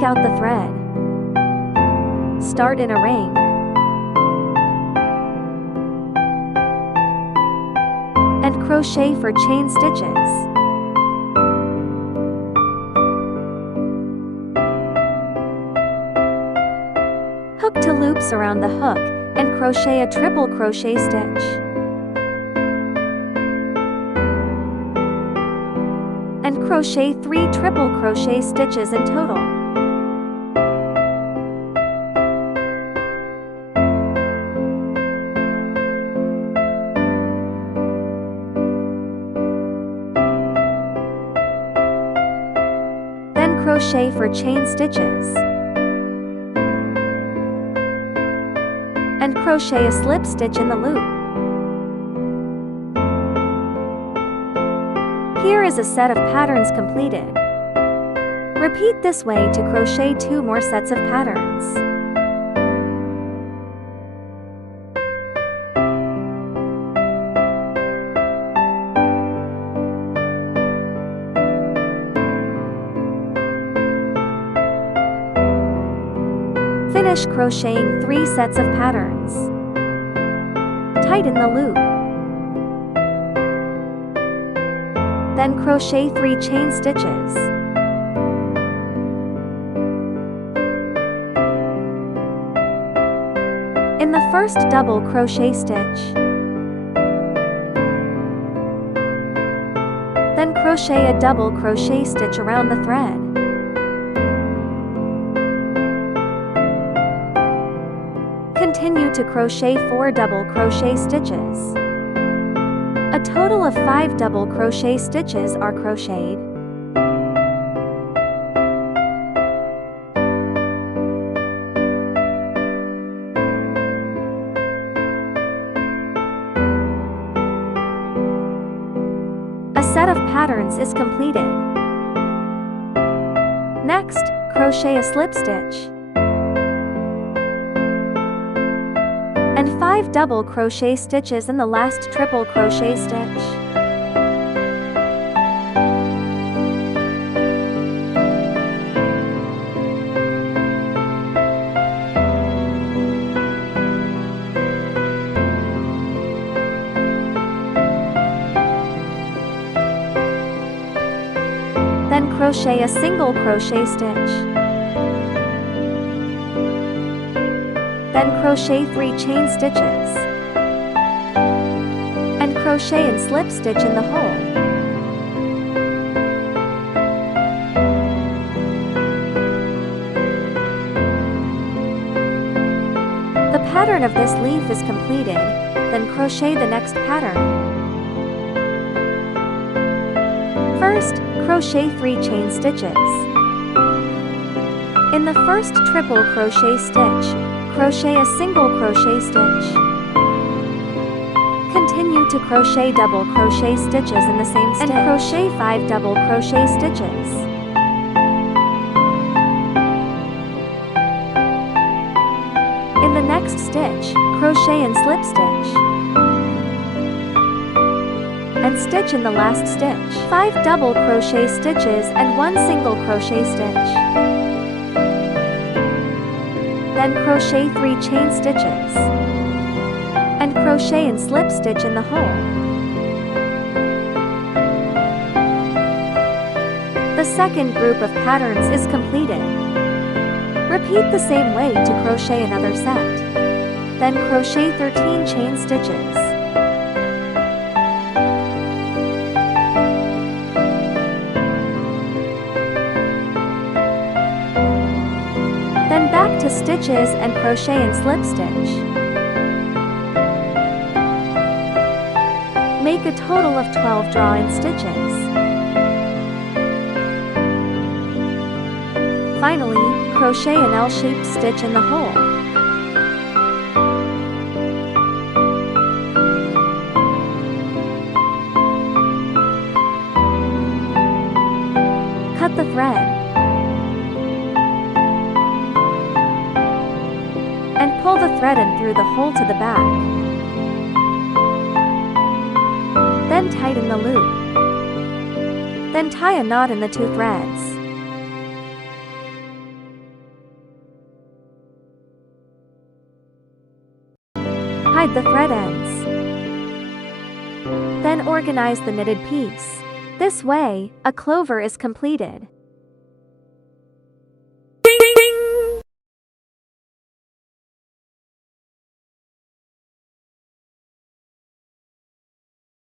Take out the thread. Start in a ring. And crochet for chain stitches. Hook two loops around the hook and crochet a triple crochet stitch. And crochet 3 triple crochet stitches in total. Then crochet for chain stitches. And crochet a slip stitch in the loop. Here is a set of patterns completed. Repeat this way to crochet 2 more sets of patterns. Finish crocheting 3 sets of patterns. Tighten the loop. Then crochet 3 chain stitches. In the first double crochet stitch. Then crochet a double crochet stitch around the thread. Continue to crochet 4 double crochet stitches. A total of 5 double crochet stitches are crocheted. A set of patterns is completed. Next, crochet a slip stitch. And 5 double crochet stitches in the last triple crochet stitch. Then crochet a single crochet stitch. Then crochet 3 chain stitches. And crochet and slip stitch in the hole. The pattern of this leaf is completed, then crochet the next pattern. First, crochet 3 chain stitches. In the first triple crochet stitch, crochet a single crochet stitch. Continue to crochet double crochet stitches in the same stitch and crochet 5 double crochet stitches. In the next stitch, crochet and slip stitch. And stitch in the last stitch. 5 double crochet stitches and 1 single crochet stitch. Then crochet 3 chain stitches. And crochet and slip stitch in the hole. The second group of patterns is completed. Repeat the same way to crochet another set. Then crochet 13 chain stitches. Then back to stitches and crochet and slip stitch. Make a total of 12 draw-in stitches. Finally, crochet an L-shaped stitch in the hole. Cut the thread. And pull the thread in through the hole to the back. Then tighten the loop. Then tie a knot in the 2 threads. hide the thread ends. Then organize the knitted piece. This way, a clover is completed.